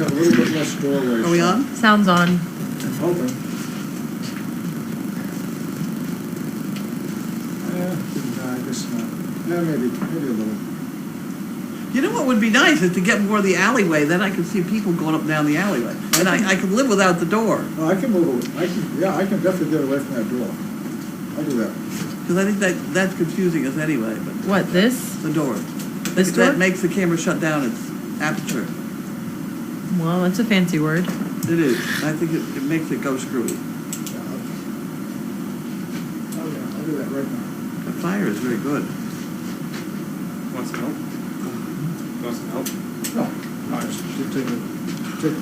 have a little bit less doorway. Are we on? Sounds on. I'm hoping. I guess not. Yeah, maybe a little. You know what would be nice is to get more of the alleyway. Then I could see people going up and down the alleyway, and I could live without the door. Oh, I can move it. I can definitely get away from that door. I'll do that. Because I think that's confusing us anyway. But What, this? the door. This door? That makes the camera shut down its aperture. Well, that's a fancy word. It is. I think it makes it go screwy. Yeah, I'll do that right now. The fire is very good. Want some help? Want some help? No, I just take a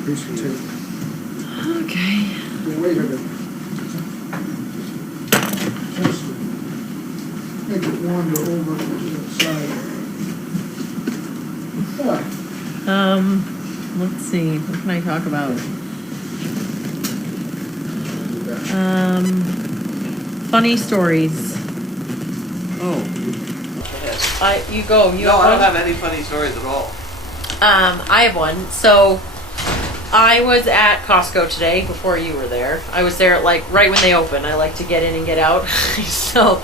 piece of tape. Okay. Yeah, wait a minute. Just make it wander over to the side. Let's see. What can I talk about? Funny stories. Oh. You go. You No, have I don't one? have any funny stories at all. I have one. So, I was at Costco today before you were there. I was there like right when they open. I like to get in and get out. So,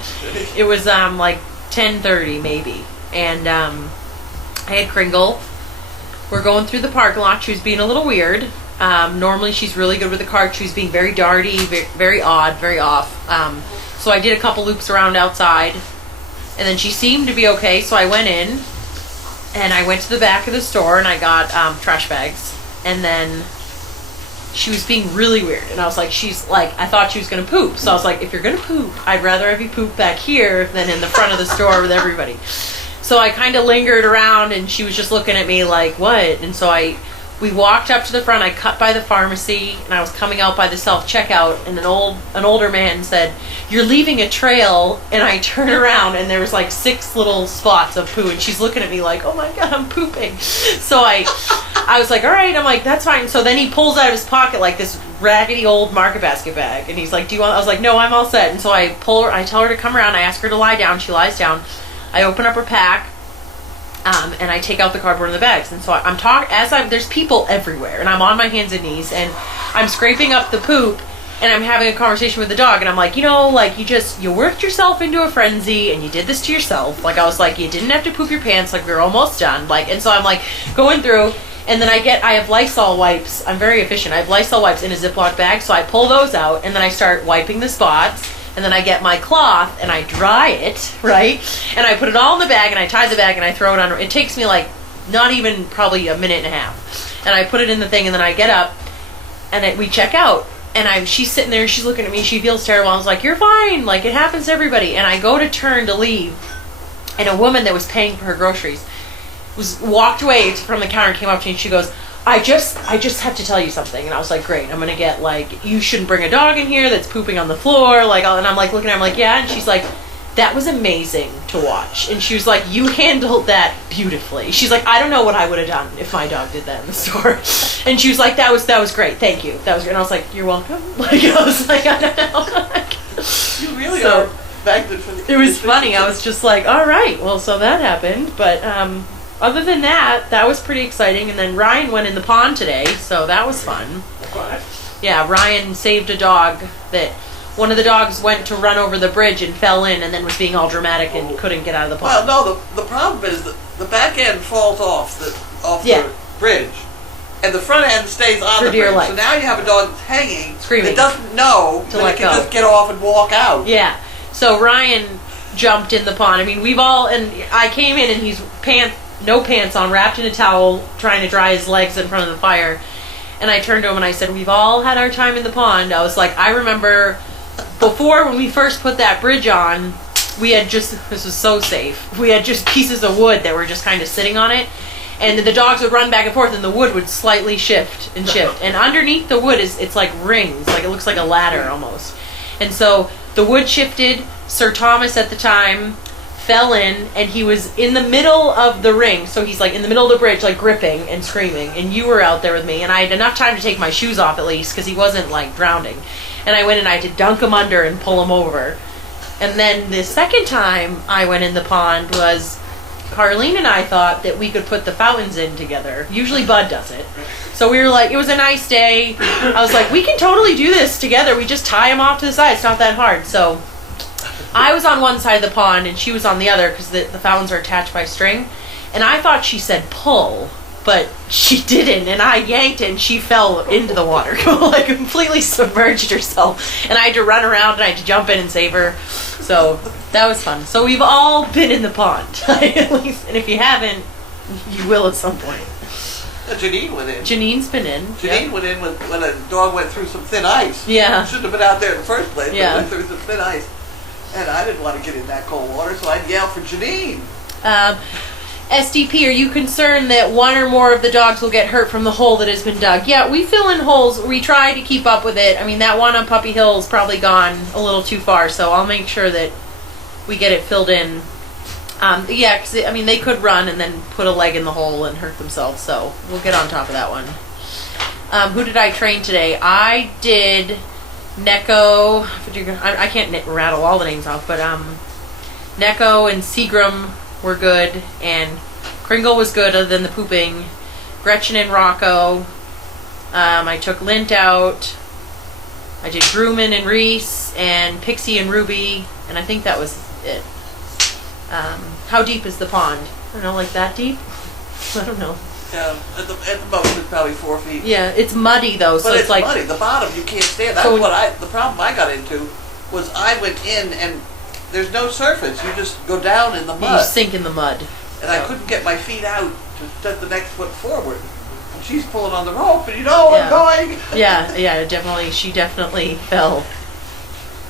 it was like 10:30 maybe, and I had Kringle. We're going through the parking lot. She was being a little weird. Normally she's really good with the cart. She was being very darty, very odd, very off. So I did a couple loops around outside, and then she seemed to be okay. So I went in, and I went to the back of the store, and I got trash bags. And then she was being really weird, and I was like, I thought she was gonna poop. So I was like, if you're gonna poop, I'd rather have you poop back here than in the front of the store with everybody. So I kind of lingered around, and she was just looking at me like, what? And so we walked up to the front. I cut by the pharmacy, and I was coming out by the self-checkout, and an older man said, "You're leaving a trail." And I turn around, and there was like 6 little spots of poo, and she's looking at me like, oh my God, I'm pooping. So I was like, all right. I'm like, that's fine. So then he pulls out of his pocket like this raggedy old Market Basket bag, and he's like, do you want? I was like, no, I'm all set. And so I tell her to come around. I ask her to lie down. She lies down. I open up her pack, and I take out the cardboard and the bags. And so there's people everywhere, and I'm on my hands and knees, and I'm scraping up the poop, and I'm having a conversation with the dog, and I'm like, you worked yourself into a frenzy, and you did this to yourself. Like, I was like, you didn't have to poop your pants, like, we were almost done. Like, and so I'm like going through, and then I have Lysol wipes. I'm very efficient. I have Lysol wipes in a Ziploc bag, so I pull those out, and then I start wiping the spots. And then I get my cloth and I dry it, right? And I put it all in the bag, and I tie the bag, and I throw it on. It takes me like not even probably a minute and a half. And I put it in the thing, and then I get up, and we check out. And she's sitting there, she's looking at me, she feels terrible. I was like, you're fine, like, it happens to everybody. And I go to turn to leave, and a woman that was paying for her groceries walked away from the counter and came up to me, and she goes, I just have to tell you something. And I was like, great, I'm gonna get, like, you shouldn't bring a dog in here that's pooping on the floor, like, and I'm like looking at her, I'm like, yeah. And she's like, that was amazing to watch. And she was like, you handled that beautifully. She's like, I don't know what I would have done if my dog did that in the store. And she was like, that was great, thank you, that was great. And I was like, you're welcome. Like, I was like, I don't know. You really are magnet for the. It was funny. I was just like, all right, well, so that happened. But other than that was pretty exciting. And then Ryan went in the pond today, so that was fun. What? Yeah, Ryan saved a dog that one of the dogs went to run over the bridge and fell in, and then was being all dramatic and couldn't get out of the pond. Well, no, the problem is that the back end falls off the bridge, and the front end stays on For the dear bridge. life. So now you have a dog that's hanging, Screaming. that doesn't know To that let it can go. just get off and walk out. Yeah. So Ryan jumped in the pond. I mean, and I came in, and he's no pants on, wrapped in a towel, trying to dry his legs in front of the fire. And I turned to him and I said, we've all had our time in the pond. I was like, I remember before, when we first put that bridge on, this was so safe, we had just pieces of wood that were just kind of sitting on it. And the dogs would run back and forth, and the wood would slightly shift. And underneath the wood it's like rings, like it looks like a ladder almost. And so the wood shifted. Sir Thomas at the time fell in, and he was in the middle of the ring, so he's like in the middle of the bridge, like gripping and screaming, and you were out there with me, and I had enough time to take my shoes off at least, because he wasn't like drowning. And I went and I had to dunk him under and pull him over. And then the second time I went in the pond was Carlene and I thought that we could put the fountains in together. Usually Bud does it. So we were like, it was a nice day. I was like, we can totally do this together. We just tie them off to the side. It's not that hard. So I was on one side of the pond and she was on the other because the fountains are attached by string. And I thought she said pull, but she didn't. And I yanked it and she fell into the water, like completely submerged herself. And I had to run around and I had to jump in and save her. So that was fun. So we've all been in the pond, at least. And if you haven't, you will at some point. Janine went in. Janine's been in. Janine went in when a dog went through some thin ice. Yeah. Shouldn't have been out there in the first place, but Yeah. went through some thin ice. And I didn't want to get in that cold water, so I'd yell for Janine. SDP, are you concerned that one or more of the dogs will get hurt from the hole that has been dug? Yeah, we fill in holes. We try to keep up with it. I mean, that one on Puppy Hill is probably gone a little too far, so I'll make sure that we get it filled in. Yeah, because, I mean, they could run and then put a leg in the hole and hurt themselves, so we'll get on top of that one. Who did I train today? I did Neko. I can't rattle all the names off, but Neko and Seagram were good, and Kringle was good other than the pooping. Gretchen and Rocco. I took Lint out. I did Grumman and Reese, and Pixie and Ruby, and I think that was it. How deep is the pond? I don't know, like that deep? I don't know. Yeah, at the most it's probably 4 feet. Yeah, it's muddy though, so But it's like muddy. The bottom you can't stand. That's So- the problem I got into was I went in and there's no surface. You just go down in the you mud. sink in the mud. And I couldn't get my feet out to set the next foot forward. And she's pulling on the rope, and you know Yeah. I'm going. Yeah, definitely. She definitely fell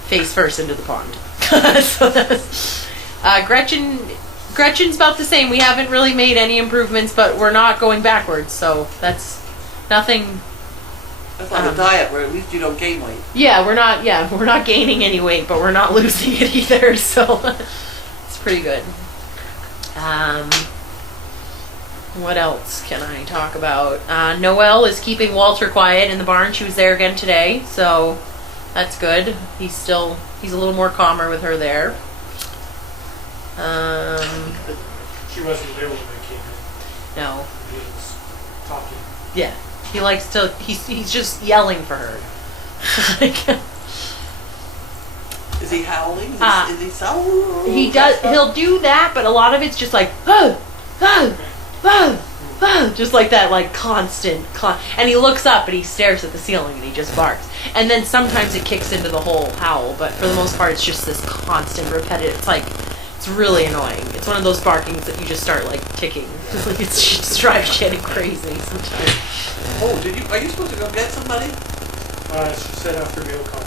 face first into the pond. So that's, Gretchen's about the same. We haven't really made any improvements, but we're not going backwards. So that's nothing. That's like a diet where at least you don't gain weight. Yeah, we're not gaining any weight, but we're not losing it either. So it's pretty good. What else can I talk about? Noelle is keeping Walter quiet in the barn. She was there again today, so that's good. He's a little more calmer with her there. She wasn't there when I came in. No. He was talking. Yeah. He likes to, he's just yelling for her. Is he howling? Is he so? He does, he'll do that, but a lot of it's just like, oh, oh, oh, oh, just like that, like constant, and he looks up and he stares at the ceiling and he just barks. And then sometimes it kicks into the whole howl, but for the most part it's just this constant repetitive, it's like, it's really annoying. It's one of those barkings that you just start like ticking. Like it just drives Shannon crazy sometimes. Oh, are you supposed to go get somebody? She said after mail call.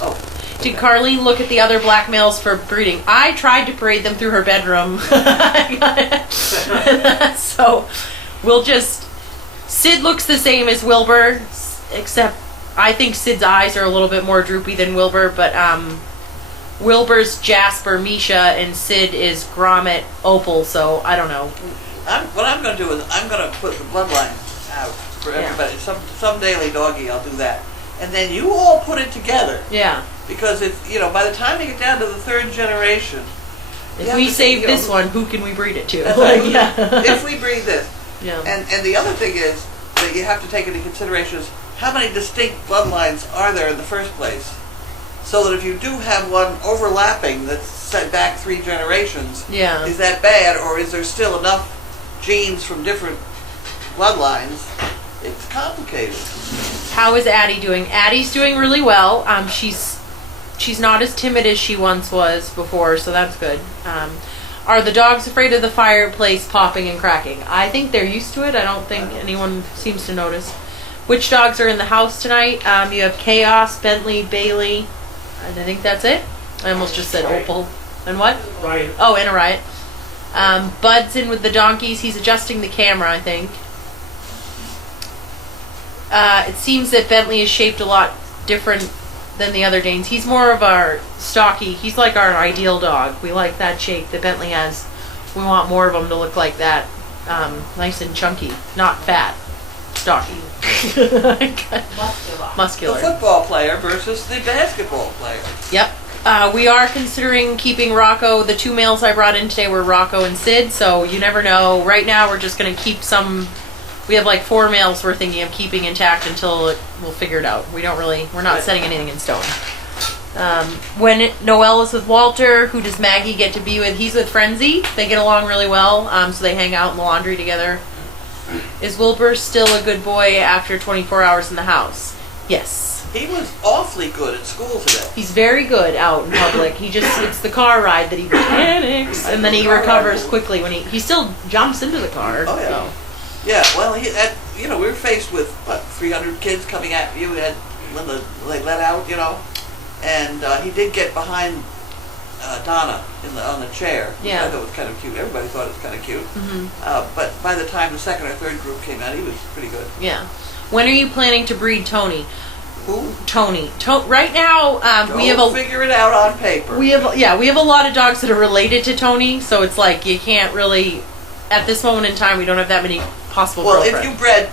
Oh. Did Carlene look at the other black males for breeding? I tried to parade them through her bedroom. So we'll just... Sid looks the same as Wilbur, except I think Sid's eyes are a little bit more droopy than Wilbur, but Wilbur's Jasper, Misha, and Sid is Grommet, Opal, so I don't know. What I'm going to do is I'm going to put the bloodline out for everybody. Some daily doggy, I'll do that. And then you all put it together. Yeah. Because by the time you get down to the third generation, If we save this one, who can we breed it to? that's Like, right. yeah. If we breed this. Yeah. And the other thing is that you have to take into consideration is how many distinct bloodlines are there in the first place? So that if you do have one overlapping that's set back 3 generations, Yeah. is that bad, or is there still enough genes from different bloodlines? It's complicated. How is Addie doing? Addie's doing really well. She's not as timid as she once was before, so that's good. Are the dogs afraid of the fireplace popping and cracking? I think they're used to it. I don't think anyone seems to notice. Which dogs are in the house tonight? You have Chaos, Bentley, Bailey, and I think that's it. I almost just said Opal. And what? Riot. Oh, and a Riot. Bud's in with the donkeys. He's adjusting the camera, I think. It seems that Bentley is shaped a lot different than the other Danes. He's more of our stocky. He's like our ideal dog. We like that shape that Bentley has. We want more of them to look like that. Nice and chunky. Not fat. Stocky. Muscular. The football player versus the basketball player. Yep. We are considering keeping Rocco. The 2 males I brought in today were Rocco and Sid, so you never know. Right now we're just going to keep some We have like 4 males we're thinking of keeping intact until we'll figure it out. We're not setting anything in stone. When Noelle is with Walter, who does Maggie get to be with? He's with Frenzy. They get along really well, so they hang out in the laundry together. Is Wilbur still a good boy after 24 hours in the house? Yes. He was awfully good at school today. He's very good out in public. It's the car ride that he panics, and then he recovers quickly when he still jumps into the car. Oh, yeah. So. Yeah, well, we were faced with, 300 kids coming at you when they let out, and he did get behind Donna on the chair. Yeah. I thought it was kind of cute. Everybody thought it was kind of cute. Mm-hmm. But by the time the second or third group came out, he was pretty good. Yeah. When are you planning to breed Tony? Who? Tony. Right now, we have figure it out on paper. We have a lot of dogs that are related to Tony, so it's like you can't really, at this moment in time, we don't have that many possible Well, if girlfriends. you bred,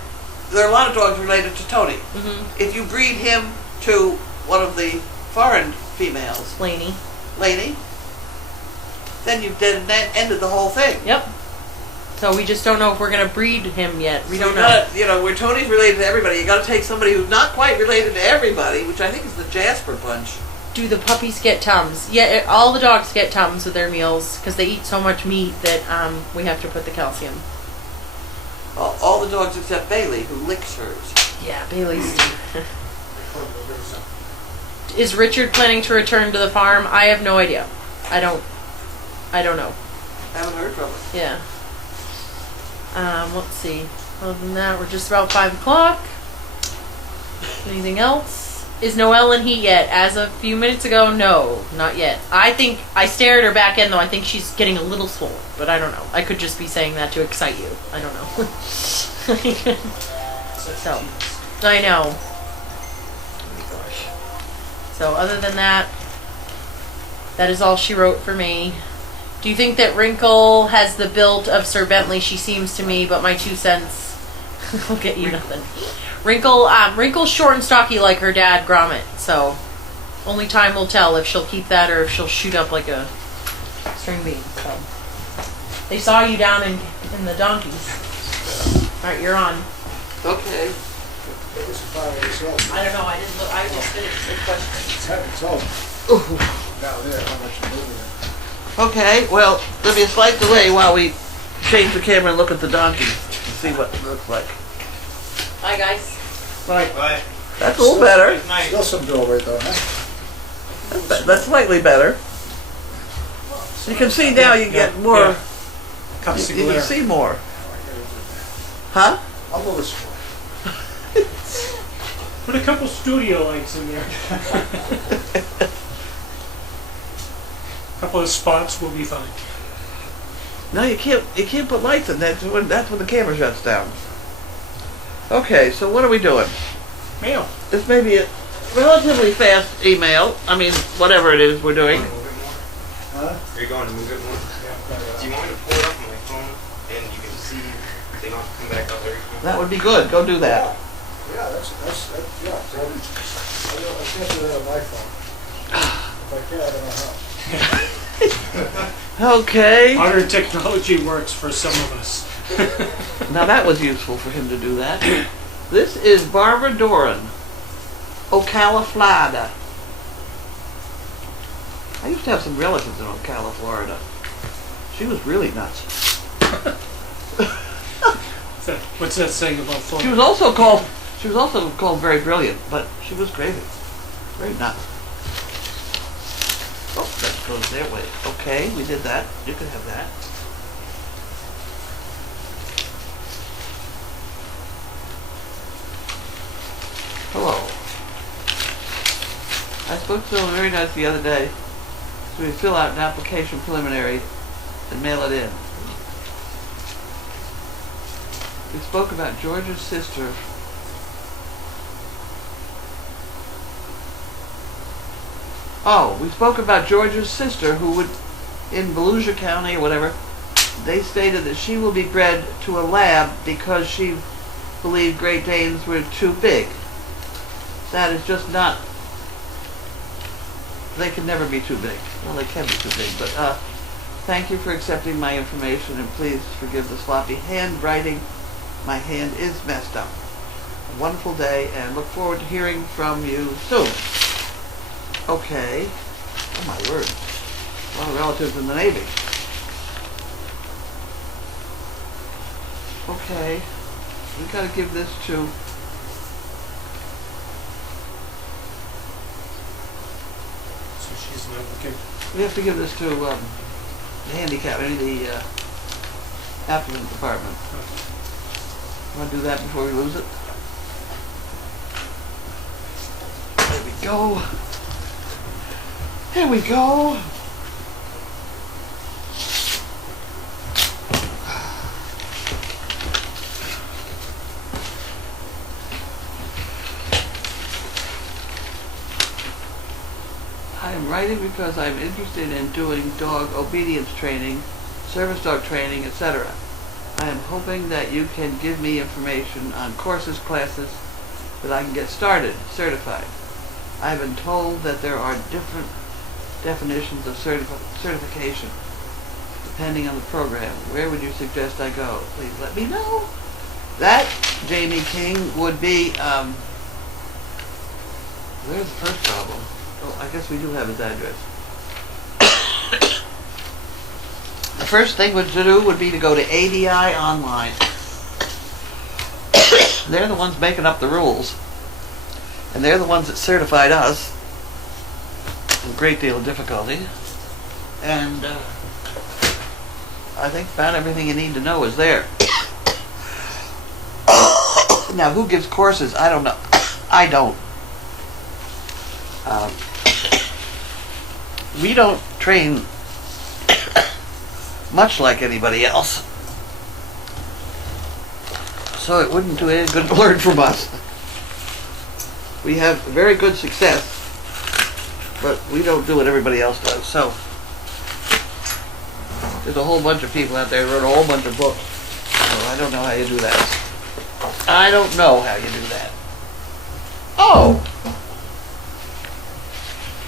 there are a lot of dogs related to Tony. Mm-hmm. If you breed him to one of the foreign females, Laney. then you've ended the whole thing. Yep. So we just don't know if we're going to breed him yet. We So don't know. where Tony's related to everybody, you got to take somebody who's not quite related to everybody, which I think is the Jasper bunch. Do the puppies get Tums? Yeah, all the dogs get Tums with their meals because they eat so much meat that we have to put the calcium. All the dogs except Bailey, who licks hers. Yeah, Bailey's. Is Richard planning to return to the farm? I have no idea. I don't know. Haven't heard from her. Yeah. Let's see. Other than that, we're just about 5 o'clock. Anything else? Is Noelle in heat yet? As a few minutes ago, no, not yet. I think I stared her back in though. I think she's getting a little swollen, but I don't know. I could just be saying that to excite you. I don't know. So, I know. Oh, gosh. So other than that, that is all she wrote for me. Do you think that Wrinkle has the build of Sir Bentley? She seems to me, but my 2 cents will get you nothing. Wrinkle's short and stocky like her dad, Gromit. So only time will tell if she'll keep that or if she'll shoot up like a string bean. So they saw you down in the donkeys. All right, you're on. Okay. It was fire yourself. I don't know. I didn't look. I will finish the question. It's having told down there how much you're moving. Okay, well, there'll be a slight delay while we change the camera and look at the donkey and see what it looks like. Bye, guys. Bye. That's a little better. Still some doorway though, huh? That's slightly better. You can see now you get more, Yeah. Cups you of can glitter. see more. Huh? I'll move this one. Put a couple studio lights in there. Couple of spots will be fine. No, you can't put lights in. That's when the camera shuts down. Okay, so what are we doing? Mail. This may be a relatively fast email. I mean, whatever it is we're doing. Huh? Are you going to move it more? Do you want me to pull it up on my phone and you can see they don't have to come back up every time? That would be good. Go do that. Yeah, that's yeah. So I can't do that on my phone. If I can, I don't know how. Okay. Modern technology works for some of us. Now that was useful for him to do that. This is Barbara Doran, Ocala, Florida. I used to have some relatives in Ocala, Florida. She was really nuts. What's that saying about phone? She was also called very brilliant, but she was crazy. Very nuts. Oh, that goes their way. Okay, we did that. You can have that. Hello. I spoke to someone very nice the other day. So we fill out an application preliminary and mail it in. We spoke about George's sister. Oh, we spoke about George's sister who would, in Volusia County or whatever, they stated that she will be bred to a lab because she believed Great Danes were too big. That is just not, they can never be too big. Well, they can be too big, but thank you for accepting my information and please forgive the sloppy handwriting. my hand is messed up. A wonderful day, and look forward to hearing from you soon. Okay. Oh my word. A lot of relatives in the Navy. Okay. We gotta give this to... So she's not looking. We have to give this to the handicap, the applicant department. Want to do that before we lose it? There we go. There we go. I am writing because I'm interested in doing dog obedience training, service dog training, etc. I am hoping that you can give me information on courses, classes, that I can get started, certified. I've been told that there are different definitions of certification, depending on the program. Where would you suggest I go? Please let me know. That, Jamie King, would be, where's the first problem? Oh, I guess we do have his address. The first thing to do would be to go to ADI online. They're the ones making up the rules. And they're the ones that certified us with a great deal of difficulty. And I think about everything you need to know is there. Now, who gives courses? I don't know. I don't. We don't train much like anybody else, so it wouldn't do any good to learn from us. We have very good success, but we don't do what everybody else does. So there's a whole bunch of people out there who wrote a whole bunch of books. So I don't know how you do that. I don't know how you do that. Oh!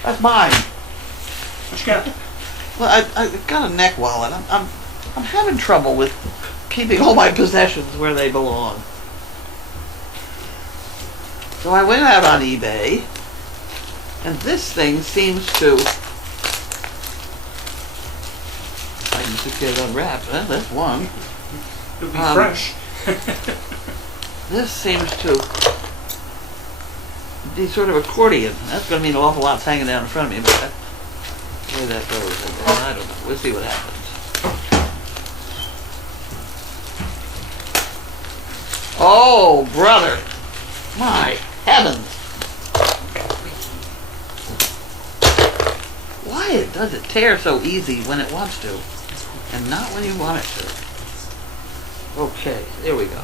That's mine. What you got? Well, I got a neck wallet. I'm having trouble with keeping all my possessions where they belong. So I went out on eBay, and this thing seems to... I can just get it unwrapped. Well, that's one. It'll be fresh. This seems to be sort of accordion. That's going to mean an awful lot's hanging down in front of me, but that's the way that goes. I don't know. We'll see what happens. Oh, brother. My heavens. Why does it tear so easy when it wants to, and not when you want it to? Okay, there we go.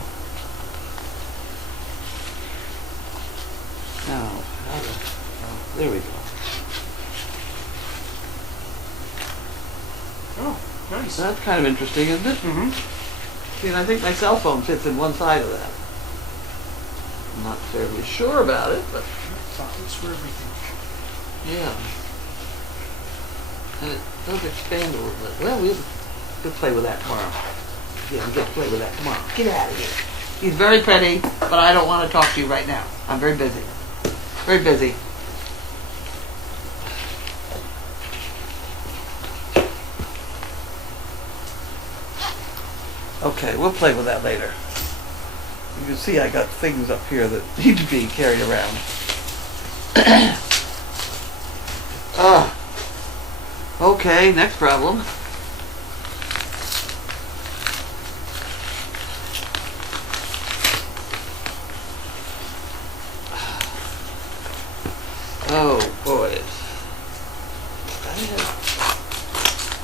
Now, there we go. Oh, nice. That's kind of interesting, isn't it? Mm-hmm. See, and I think my cell phone fits in one side of that. I'm not terribly sure about it, but Pockets for everything. yeah. And it does expand a little bit. Well, we'll play with that tomorrow. Yeah, we'll get to play with that tomorrow. Get out of here. He's very pretty, but I don't want to talk to you right now. I'm very busy. Very busy. Okay, we'll play with that later. You can see I got things up here that need to be carried around. Okay, next problem. Oh, boys.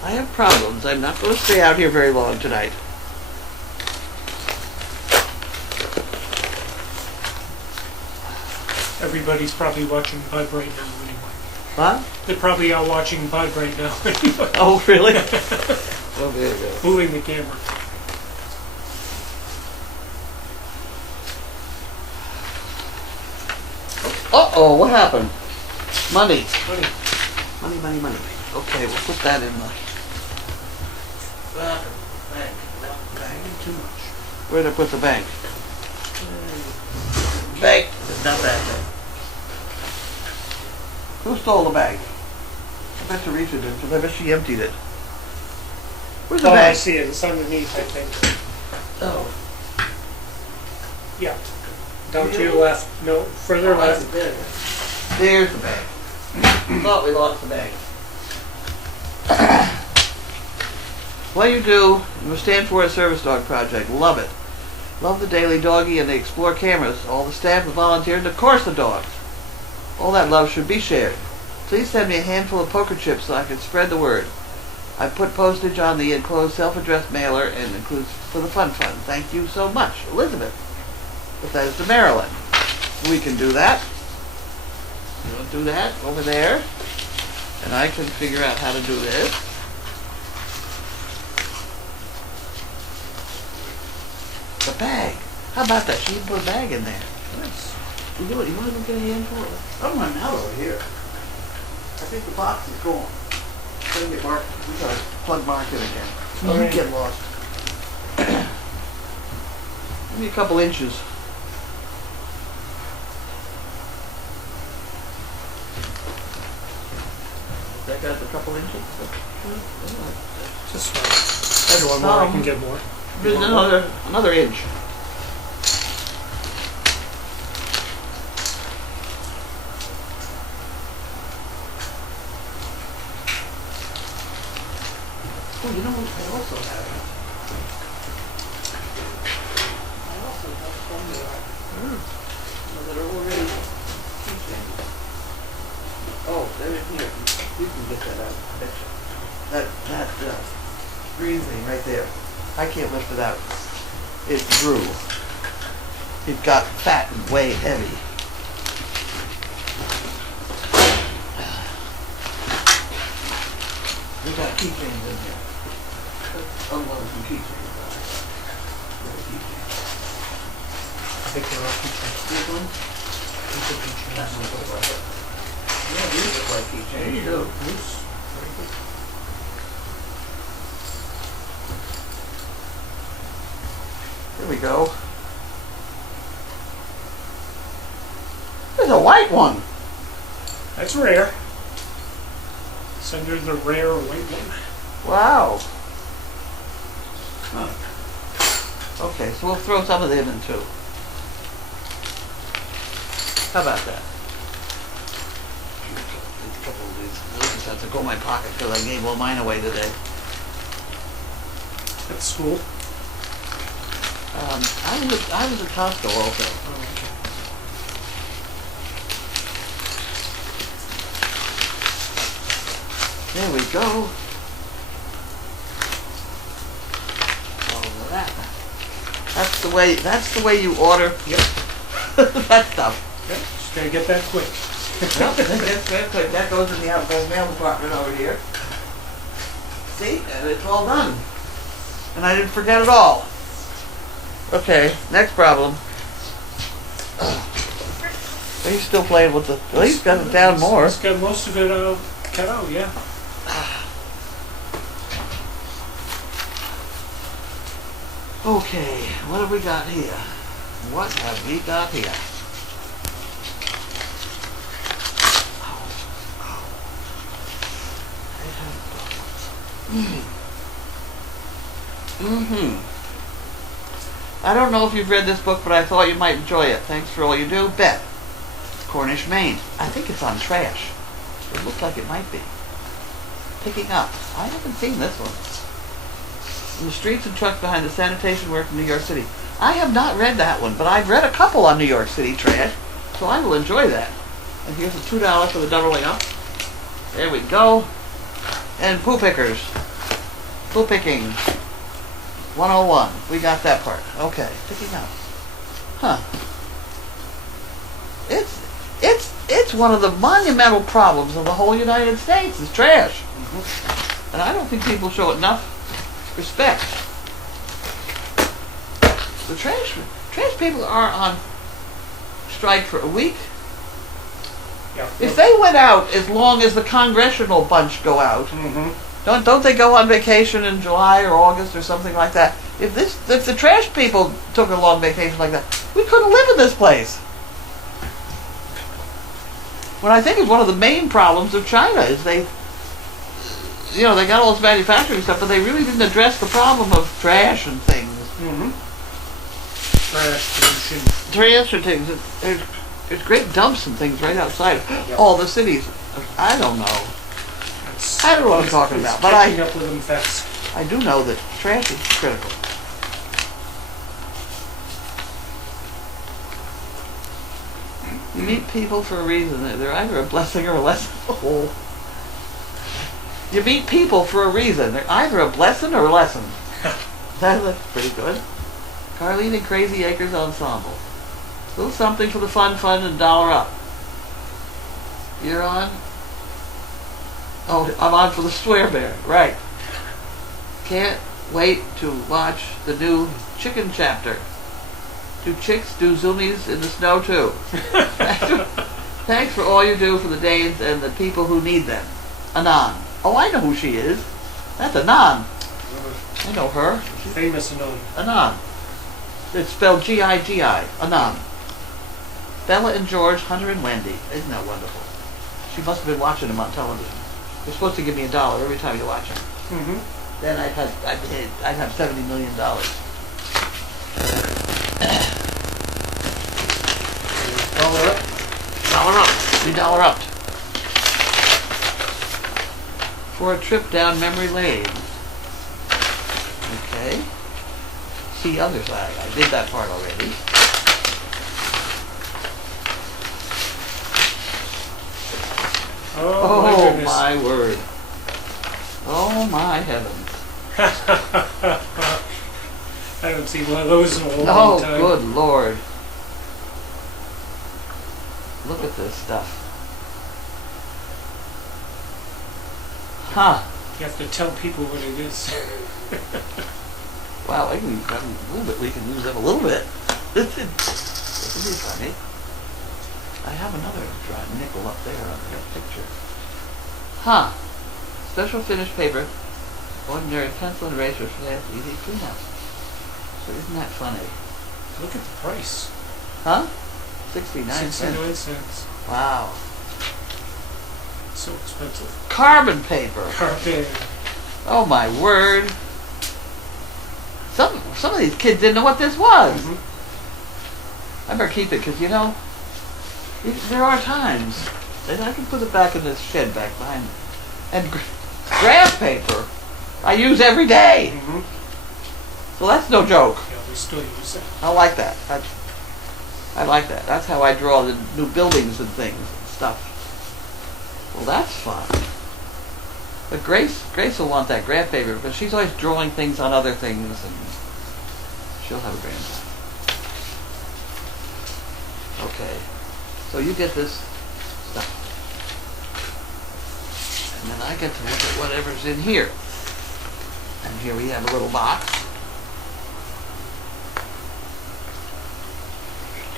I have problems. I'm not going to stay out here very long tonight. Everybody's probably watching Bud right now anyway. Huh? They're probably out watching Bud right now anyway. Oh, really? Oh, there you go. Moving the camera. Uh-oh, what happened? Money. Money. Money, money, money. Okay, we'll put that in the... Bagging too much. Where'd I put the bank? Bank. Not that thing. Who stole the bag? I bet Teresa did, because I bet she emptied it. Where's the Oh, I bag? see it, it's underneath, I think. Oh. Yeah. Down to your left, no, further left. There's the bag. Thought we lost the bag. What you do, you stand for a service dog project. Love it. Love the Daily Doggy and the Explore cameras. All the staff have volunteered, and of course the dogs. All that love should be shared. Please send me a handful of poker chips so I can spread the word. I put postage on the enclosed self-addressed mailer and includes for the fun fund. Thank you so much, Elizabeth. Bethesda, Maryland. We can do that. We'll do that over there. And I can figure out how to do this. The bag. How about that? She can put a bag in there. Nice. You do it. You want to get a handful of it? I'm running out over here. I think the box is gone. Gotta get Mark. We gotta plug Mark in again. All You right. get lost. Give me a couple inches. That got a couple inches? Just fine. I want more, I can get more. There's another inch. Oh, you know what I also have? I also have some that are already keychains. Oh, they're in here. You can get that out, I bet you. That green thing right there. I can't lift it out. It grew. It got fat and way heavy. We got keychains in here. Unload some keychains. I think they're all keychains. This one? These are keychains. That one looks like it. Yeah, these look like keychains. There you go. Oops. Very good. Here we go. There's a white one. That's rare. It's under the rare white one. Wow. Huh. Okay, so we'll throw some of them in too. How about that? A couple of these. Those just have to go in my pocket because I gave all mine away today. At school. I was at Costco also. Oh, okay. There we go. All of that. That's the way you order Yep. that stuff. Okay. Just gotta get that quick. Well, that goes in the outbound mail department over here. See, and it's all done. And I didn't forget it all. Okay, next problem. He's still playing with the. Well, he's got it down more. He's got most of it cut out, yeah. Okay, what have we got here? What have we got here? I don't know if you've read this book, but I thought you might enjoy it. Thanks for all you do. Beth. Cornish, Maine. I think it's on trash. It looks like it might be. Picking up. I haven't seen this one. In the streets and trucks behind the sanitation work in New York City. I have not read that one, but I've read a couple on New York City trash, so I will enjoy that. And here's a $2 for the doubling up. There we go. And poo pickers. Poo picking. 101. We got that part. Okay, picking up. Huh. It's one of the monumental problems of the whole United States is trash. And I don't think people show enough respect. The trash people are on strike for a week. Yeah. If they went out as long as the congressional bunch go out, don't they go on vacation in July or August or something like that? if the trash people took a long vacation like that, we couldn't live in this place. What I think is one of the main problems of China is they got all this manufacturing stuff, but they really didn't address the problem of trash and things. Mm-hmm. Trash pollution. Trash and things. There's great dumps and things right outside all the cities. I don't know. I don't know what I'm talking about, but catching up with them fast. I do know that trash is critical. You meet people for a reason. They're either a blessing or a lesson. Oh. You meet people for a reason. They're either a blessing or a lesson. That's pretty good. Carlene and Crazy Acres Ensemble. A little something for the fun and $1 up. You're on? Oh, I'm on for the Swear Bear. Right. Can't wait to watch the new chicken chapter. Do chicks do zoomies in the snow too? Thanks for all you do for the Danes and the people who need them. Anon. Oh, I know who she is. That's Anon. I know her. Famous and known. Anon. It's spelled G-I-G-I. Anon. Bella and George, Hunter and Wendy. Isn't that wonderful? She must have been watching them on television. You're supposed to give me $1 every time you watch them. Mm-hmm. Then I'd have $70 million. Dollar up. $1 up. $3 up. For a trip down memory lane. Okay. See other side. I did that part already. Oh, my Oh goodness. my word. Oh my heavens. I haven't seen one of those in a long Oh, time. good Lord. Look at this stuff. Huh. You have to tell people what it is. Wow, I can use them a little bit. We can use them a little bit. This would be funny. I have another dry nickel up there on that picture. Huh. Special finished paper. Ordinary pencil and eraser fast, easy cleanup. So isn't that funny? Look at the price. Huh? 69 cents. 69 cents. Wow. So expensive. Carbon paper. Carpet. Oh my word. Some of these kids didn't know what this was. Mm-hmm. I better keep it because, there are times, and I can put it back in this shed back behind me. And graph paper I use every day. Mm-hmm. So that's no joke. Yeah, we still use it. I like that. I like that. That's how I draw the new buildings and things and stuff. Well, that's fun. But Grace will want that graph paper, but she's always drawing things on other things, and she'll have a grand time. Okay, so you get this stuff, and then I get to look at whatever's in here. And here we have a little box.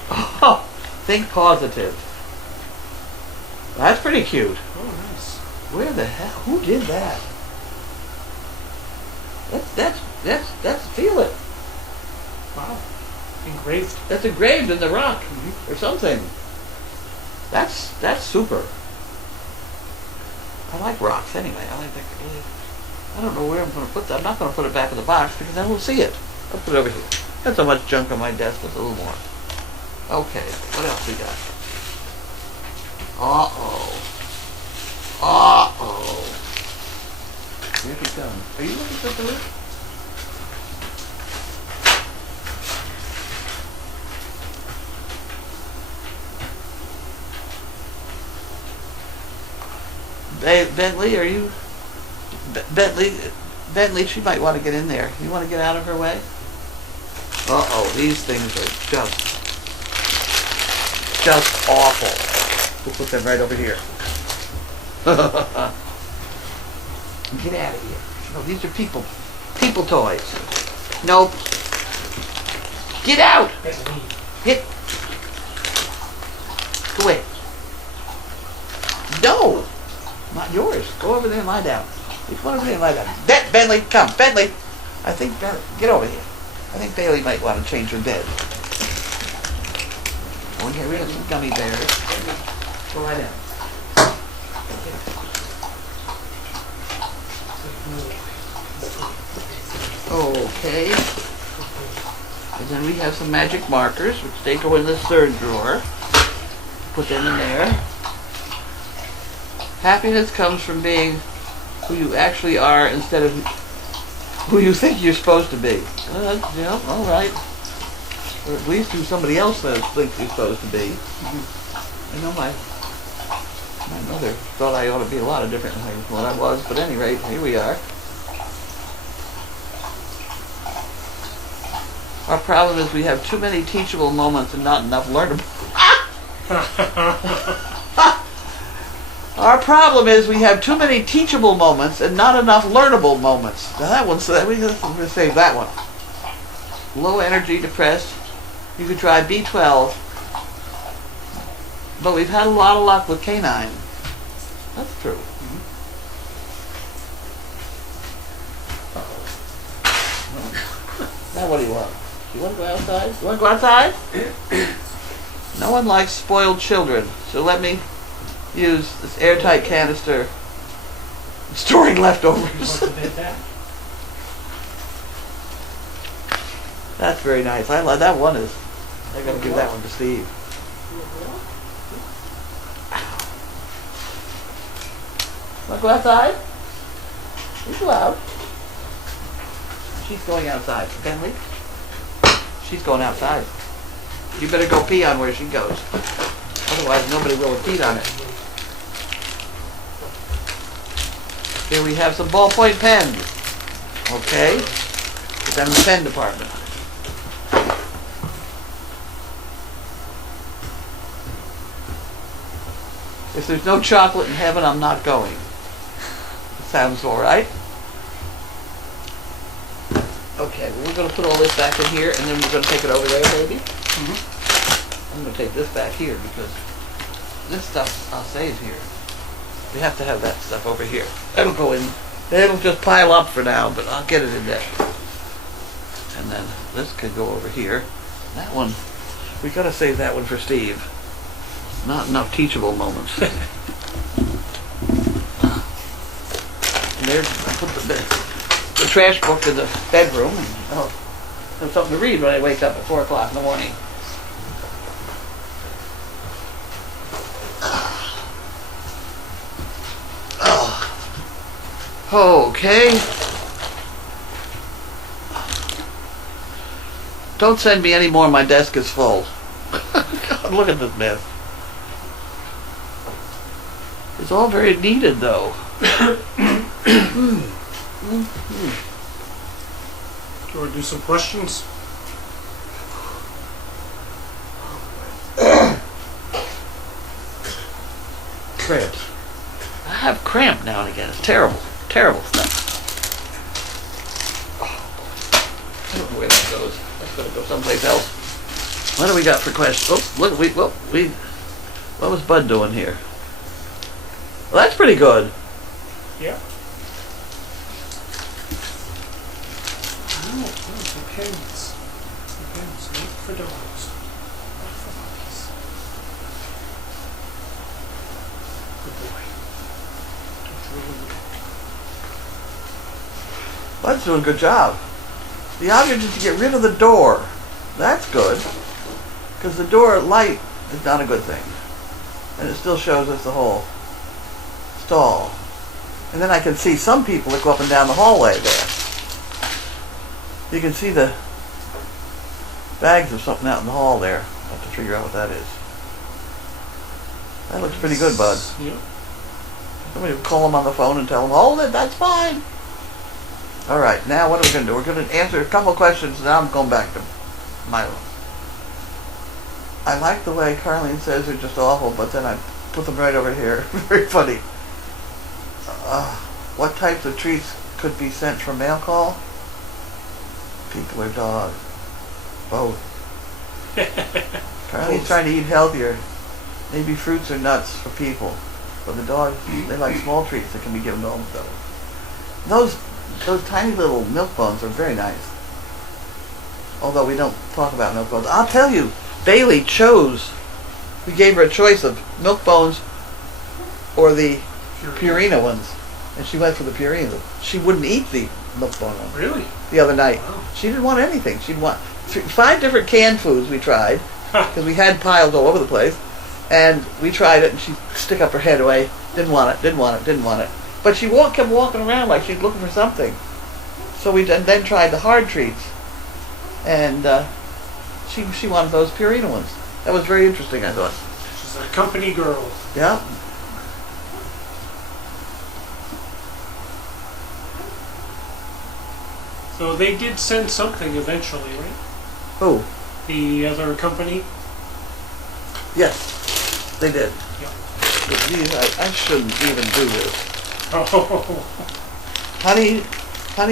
Oh, think positive. That's pretty cute. Oh, nice. Where the hell? Who did that? That's feel it. Wow. Engraved. That's engraved in the rock or something. That's super. I like rocks anyway. I don't know where I'm going to put that. I'm not going to put it back in the box because then we'll see it. I'll put it over here. Got so much junk on my desk. There's a little more. Okay, what else we got? Uh-oh. Uh-oh. Here he comes. Are you looking for food? Hey, Bentley, are you... Bentley, she might want to get in there. You want to get out of her way? Uh-oh, these things are just awful. We'll put them right over here. Get out of here. No, these are people toys. Nope. Get out! Get. Go away. No! Not yours. Go over there and lie down. Go over there and lie down. Bentley, come. Bentley. I think Bentley. Get over here. I think Bailey might want to change her bed. I want to get rid of some gummy bears. Go lie down. Okay. And then we have some magic markers, which they go in the third drawer. Put them in there. Happiness comes from being who you actually are instead of who you think you're supposed to be. Yeah, all right. Or at least who somebody else thinks you're supposed to be. I know my mother thought I ought to be a lot of different things than what I was, but at any rate, here we are. Our problem is we have too many teachable moments and not enough learnable. Our problem is we have too many teachable moments and not enough learnable moments. Now that one's, we're going to save that one. Low energy, depressed. You could try B12. But we've had a lot of luck with canine. That's true. Now what do you want? You want to go outside? You want to go outside? No one likes spoiled children, so let me use this airtight canister storing leftovers. That's very nice. I like that one. I'm going to give that one to Steve. Want to go outside? You go out. She's going outside. Bentley? She's going outside. You better go pee on where she goes. Otherwise, nobody will have peed on it. Here we have some ballpoint pens. Okay. Put them in the pen department. If there's no chocolate in heaven, I'm not going. Sounds all right. Okay, well, we're going to put all this back in here, and then we're going to take it over there, maybe? I'm going to take this back here, because this stuff I'll save here. We have to have that stuff over here. That'll go in. It'll just pile up for now, but I'll get it in there. And then this could go over here. That one, we got to save that one for Steve. Not enough teachable moments. And there's, I put the trash book in the bedroom, and I'll have something to read when I wake up at 4 o'clock in the morning. Okay. Don't send me any more. My desk is full. God, look at this mess. It's all very needed, though. Do you want to do some questions? Cramps. I have cramp now and again. It's terrible. Terrible stuff. I don't know where that goes. That's going to go someplace else. What do we got for questions? Oh, look, what was Bud doing here? Well, that's pretty good. Yeah. Oh, the pens. The pens, not for dogs. Not for puppies. Good boy. Don't really look at Bud's doing a good job. The object is to get rid of the door. That's good. Because the door light is not a good thing. And it still shows us the whole stall. And then I can see some people that go up and down the hallway there. You can see the bags of something out in the hall there. I have to figure out what that is. That looks pretty good, Bud. Yeah. Somebody would call them on the phone and tell them, hold it, that's fine. All right, now what are we going to do? We're going to answer a couple questions, and now I'm going back to Milo. I like the way Carlene says they're just awful, but then I put them right over here. Very funny. What types of treats could be sent from mail call? People or dogs? Both. Carlene's trying to eat healthier. Maybe fruits or nuts for people. But the dogs, they like small treats that can be given to them. Those tiny little milk bones are very nice. although we don't talk about milk bones. I'll tell you, Bailey chose, we gave her a choice of milk bones or the Purina ones. And she went for the Purina. She wouldn't eat the milk bone one Really? the other night. Wow. She didn't want anything. She'd want 5 different canned foods we tried, because we had piles all over the place. And we tried it, and she'd stick up her head away. Didn't want it, didn't want it, didn't want it. But she kept walking around like she's looking for something. So we then tried the hard treats. And she wanted those Purina ones. That was very interesting, I thought. She's a company girl. Yeah. So they did send something eventually, right? Who? The other company? Yes, they did. Yeah. But geez, I shouldn't even do this. Oh, Honey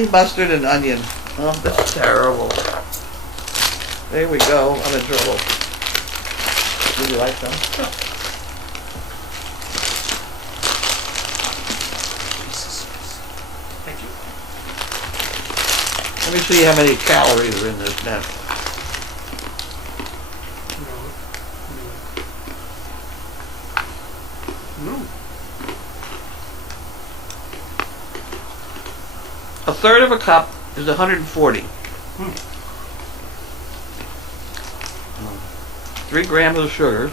mustard and onion. Oh, that's terrible. There we go. I'm in trouble. Would you like some? Jesus. Thank you. Let me see how many calories are in this now. No. No. A third of a cup is 140. 3 grams of sugar.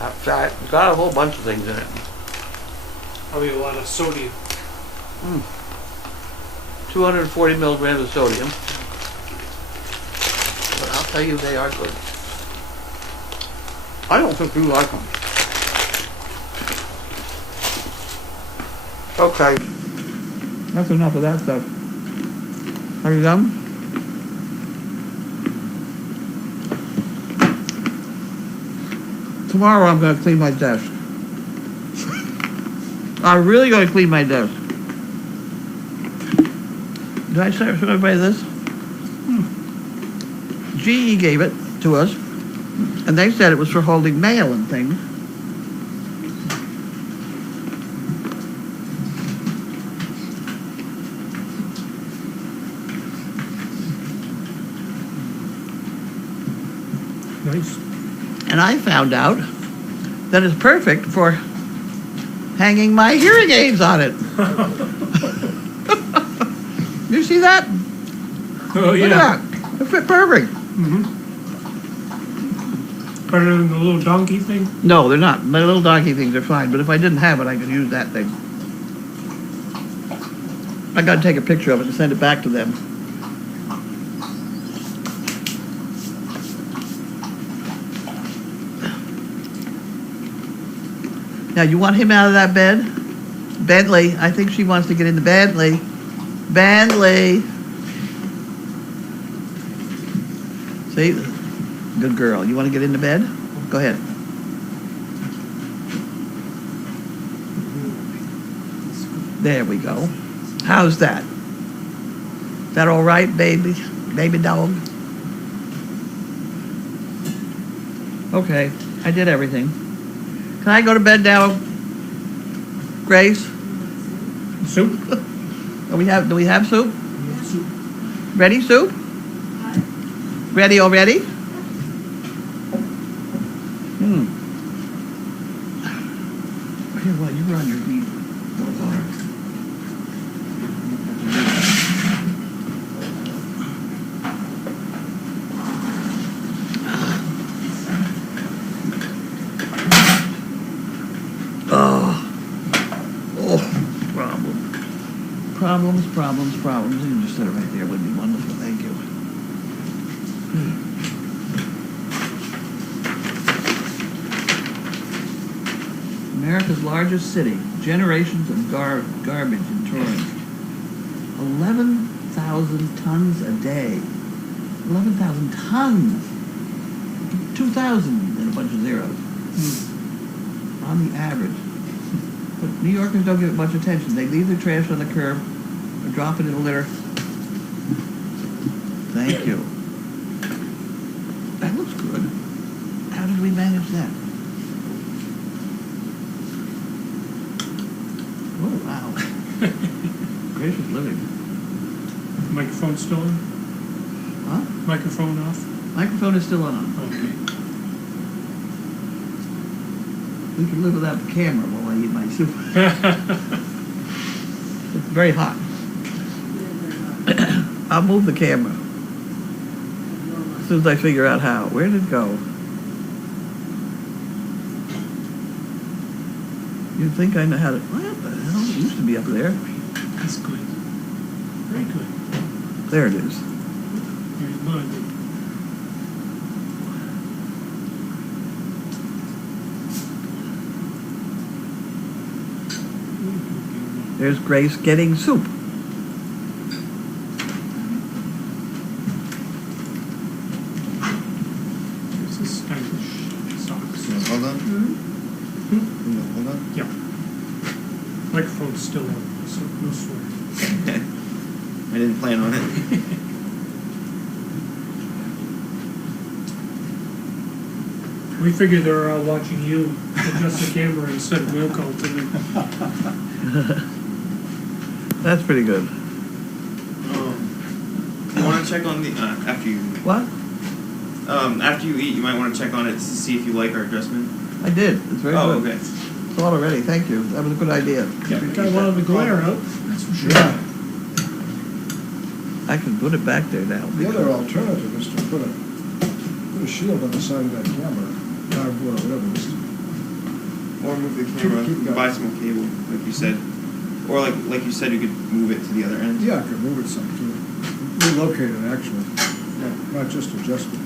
It's got a whole bunch of things in it. Probably a lot of sodium. 240 milligrams of sodium. But I'll tell you, they are good. I don't think you like them. Okay. That's enough of that stuff. Are you done? Tomorrow I'm going to clean my desk. I'm really going to clean my desk. Did I say to everybody this? GE gave it to us, and they said it was for holding mail and things. Nice. And I found out that it's perfect for hanging my hearing aids on it. You see that? Oh, Look at that. It fit perfect. Better than the little donkey thing? No, they're not. My little donkey things are fine, but if I didn't have it, I could use that thing. I gotta take a picture of it and send it back to them. Now, you want him out of that bed? Bentley, I think she wants to get in the Bentley. Bentley. See? Good girl. You want to get into bed? Go ahead. There we go. How's that? Is that all right, baby? Baby dog? Okay, I did everything. Can I go to bed now, Grace? Soup? Do we have soup? Soup. Ready, soup? Ready already? Here, while you were on your feet. Problems. You can just set it right there. Would be wonderful. Thank you. America's largest city. Generations of garbage in Torrance. 11,000 tons a day. 11,000 tons. 2,000 and a bunch of zeros. On the average. But New Yorkers don't give it much attention. They leave their trash on the curb or drop it in a litter. Thank you. That looks good. How did we manage that? Oh, wow. Gracious living. Microphone still on? Microphone off? Microphone is still on. Okay. We can live without the camera while I eat my soup. It's very hot. I'll move the camera as soon as I figure out how. Where did it go? You'd think I know how to... What the hell? It used to be up there. That's good. Very good. There it is. Very good. There's Grace getting soup. This is stylish socks. Hold on. Hold on. Yeah. Microphone's still on, so no swearing. I didn't plan on it. We figure they're all watching you adjust the camera instead of mail call today. That's pretty good. You want to check on the after you What? after you eat, you might want to check on it to see if you like our adjustment. I did. It's very Oh, good. okay. It's all already. Thank you. That was a good idea. Got a lot of the glare out, that's for sure. Yeah, I can put it back there now. the other alternative is to put a shield on the side of that camera, cardboard or whatever it is. Or move the camera. Keep going. Buy some more cable, like you said. Or like you said, you could move it to the other end. Yeah, I could move it some too. Relocate it actually, not just adjust it.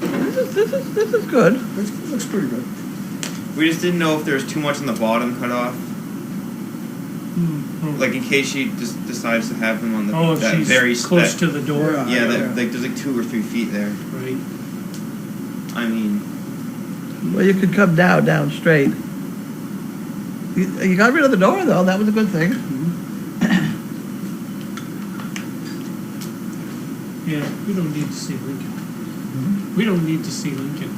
This is good. It looks pretty good. We just didn't know if there was too much on the bottom cut off. Like in case she just decides to have them on the Oh, if that she's very close to the door. Yeah. yeah, like there's like 2 or 3 feet there. Right. I mean, Well, you could come down straight. You got rid of the door, though. That was a good thing. Yeah, we don't need to see Lincoln. We don't need to see Lincoln.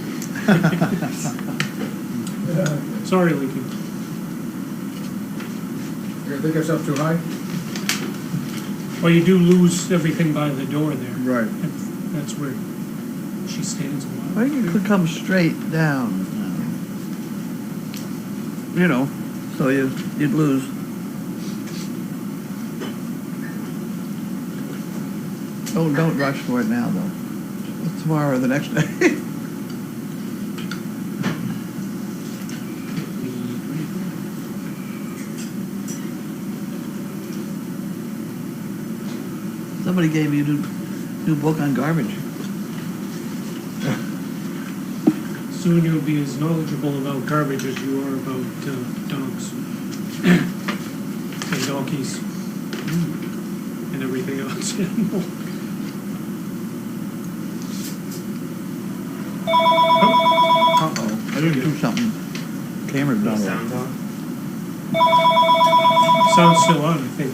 Sorry, Lincoln. You think it's up too high? Well, you do lose everything by the door there. Right. That's where she stands a while. Or you could come straight down. You know, so you'd lose. Don't rush for it now, though. Tomorrow or the next day. Somebody gave me a new book on garbage. Soon you'll be as knowledgeable about garbage as you are about dogs and donkeys and everything else. Uh-oh. I didn't do something. Camera's done. sounds off. Sounds still on, I think.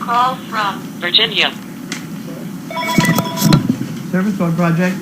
Call from Virginia. Service on project.